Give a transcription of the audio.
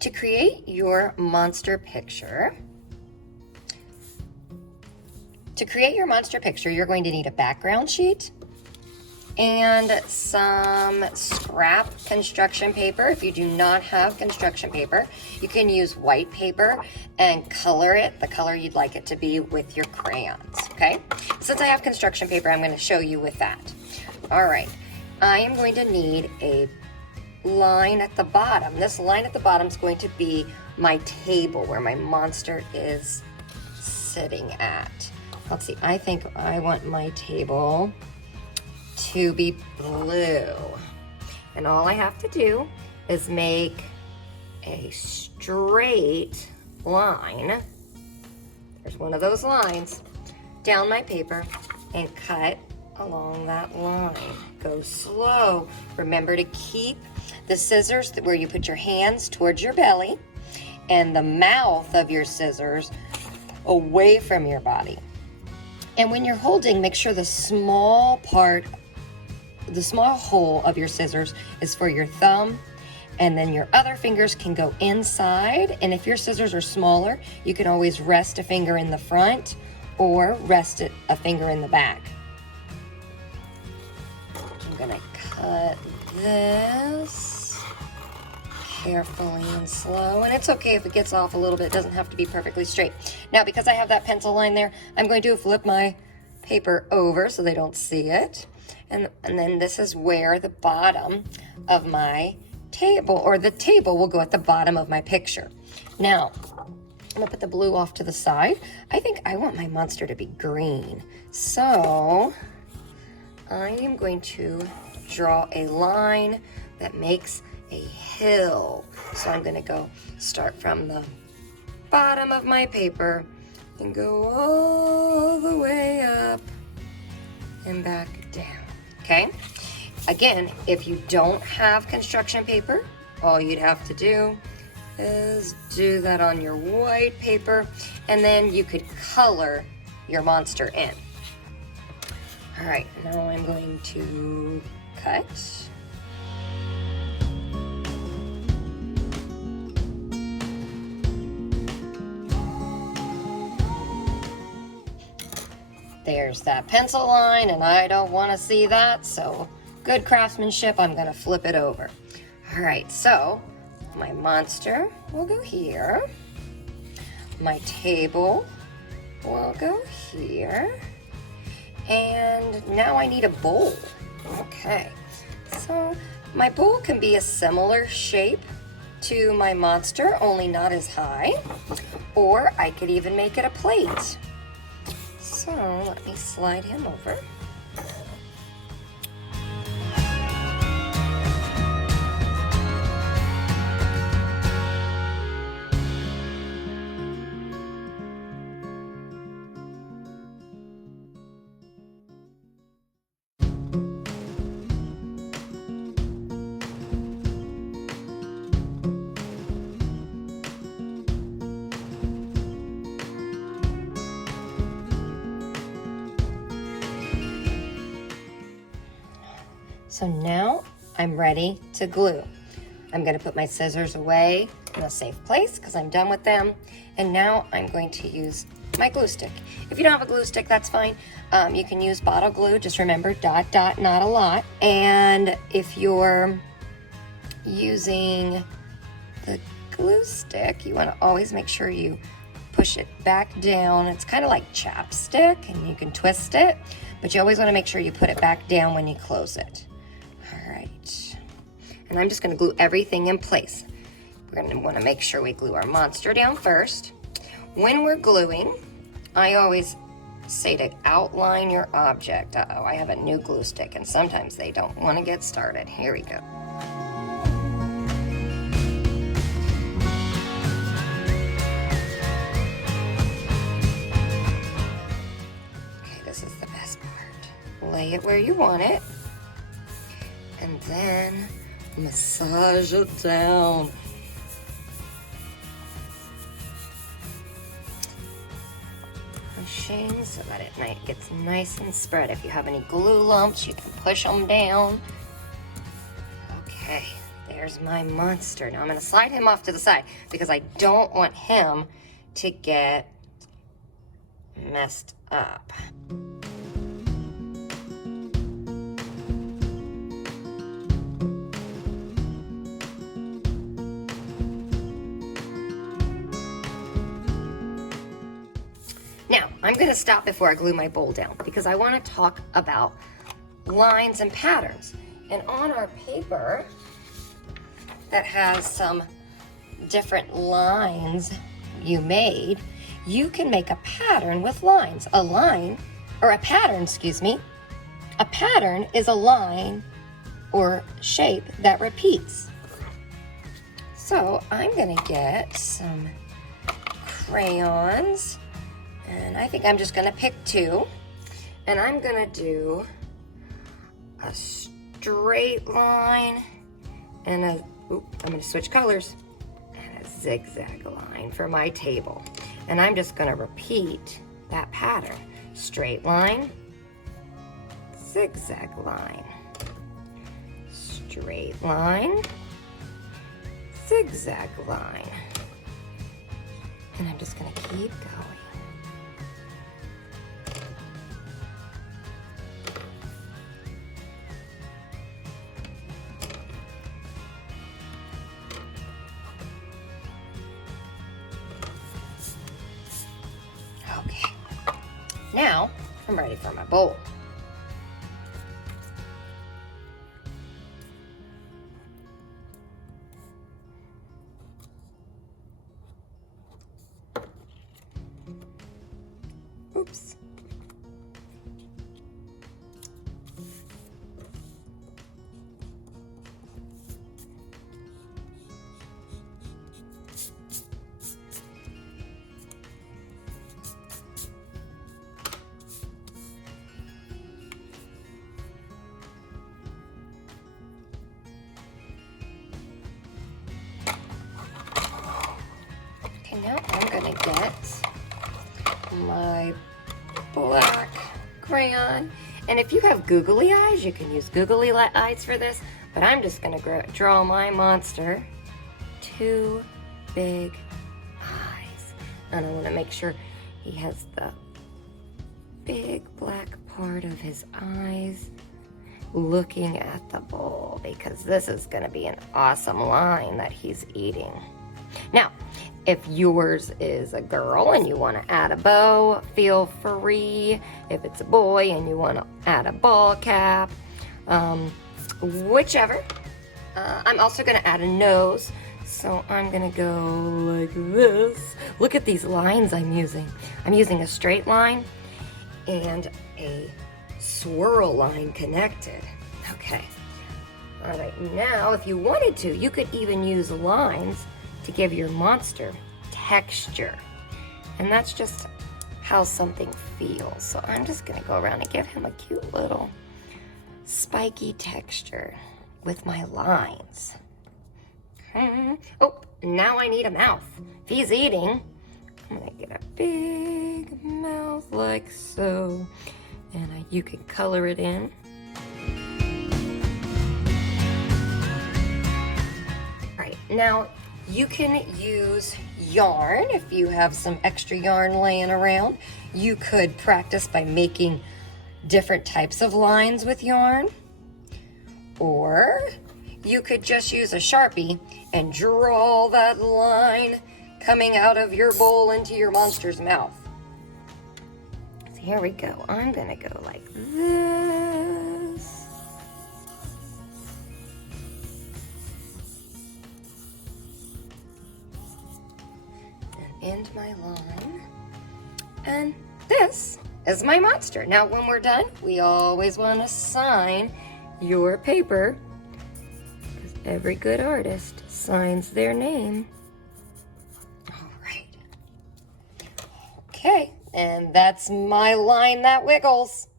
To create your monster picture, you're going to need a background sheet and some scrap construction paper. If you do not have construction paper, you can use white paper and color it the color you'd like it to be with your crayons, okay? Since I have construction paper, I'm going to show you with that. All right, I am going to need a line at the bottom. This line at the bottom is going to be my table where my monster is sitting at. Let's see, I think I want my table to be blue. And all I have to do is make a straight line. There's one of those lines down my paper and cut along that line. Go slow. Remember to keep the scissors where you put your hands towards your belly and the mouth of your scissors away from your body. And when you're holding, make sure the small hole of your scissors is for your thumb, and then your other fingers can go inside. And if your scissors are smaller, you can always rest a finger in the front or rest a finger in the back. I'm gonna cut this carefully and slow, and it's okay if it gets off a little bit. It doesn't have to be perfectly straight. Now, because I have that pencil line there, I'm going to flip my paper over so they don't see it. And then this is where the bottom of my table, or the table will go at the bottom of my picture. Now, I'm gonna put the blue off to the side. I think I want my monster to be green. So I am going to draw a line that makes a hill. So I'm gonna go start from the bottom of my paper and go all the way up and back down, okay? Again, if you don't have construction paper, all you'd have to do is do that on your white paper, and then you could color your monster in. All right, now I'm going to cut. There's that pencil line, and I don't want to see that, so good craftsmanship, I'm going to flip it over. All right, so my monster will go here. My table will go here. And now I need a bowl. Okay, so my bowl can be a similar shape to my monster, only not as high. Or I could even make it a plate. So let me slide him over. So now I'm ready to glue. I'm going to put my scissors away in a safe place because I'm done with them. And now I'm going to use my glue stick. If you don't have a glue stick, that's fine. You can use bottle glue. Just remember, dot, dot, not a lot. And if you're using the glue stick, you want to always make sure you push it back down. It's kind of like chapstick, and you can twist it, but you always want to make sure you put it back down when you close it. All right, and I'm just going to glue everything in place. We're going to want to make sure we glue our monster down first. When we're gluing, I always say to outline your object. Uh-oh, I have a new glue stick, and sometimes they don't want to get started. Here we go. Okay, this is the best part. Lay it where you want it, and then massage it down. Pushing so that it gets nice and spread. If you have any glue lumps, you can push them down. Okay, there there's my monster. Now I'm gonna slide him off to the side because I don't want him to get messed up. Now, I'm gonna stop before I glue my bowl down because I wanna talk about lines and patterns. And on our paper that has some different lines you made, you can make a pattern with lines. A line, or a pattern, excuse me. A pattern is a line or shape that repeats. So I'm gonna get some crayons, and I think I'm just gonna pick 2, and I'm gonna do a straight line and I'm gonna switch colors, and a zigzag line for my table. And I'm just gonna repeat that pattern. Straight line, zigzag line, straight line, zigzag line. And I'm just gonna keep going. Okay, now I'm ready for my bowl. Oops. Okay, now I'm gonna get my black crayon. And if you have googly eyes, you can use googly eyes for this, but I'm just gonna draw my monster 2 big eyes. And I wanna make sure he has the big black part of his eyes looking at the bowl, because this is gonna be an awesome line that he's eating. Now, if yours is a girl and you want to add a bow, feel free. If it's a boy and you want to add a ball cap, whichever. I'm also going to add a nose, so I'm going to go like this. Look at these lines I'm using. I'm using a straight line and a swirl line connected. Okay. All right, now if you wanted to, you could even use lines to give your monster texture. And that's just how something feels. So I'm just gonna go around and give him a cute little spiky texture with my lines. Okay. Oh, now I need a mouth. If he's eating, I'm gonna get a big mouth like so. And you can color it in. All right, now you can use yarn if you have some extra yarn laying around. You could practice by making different types of lines with yarn. Or you could just use a Sharpie and draw that line coming out of your bowl into your monster's mouth. So here we go. I'm gonna go like this. End my line, and this is my monster. Now when we're done, we always want to sign your paper, because every good artist signs their name. All right. Okay, and that's my line that wiggles.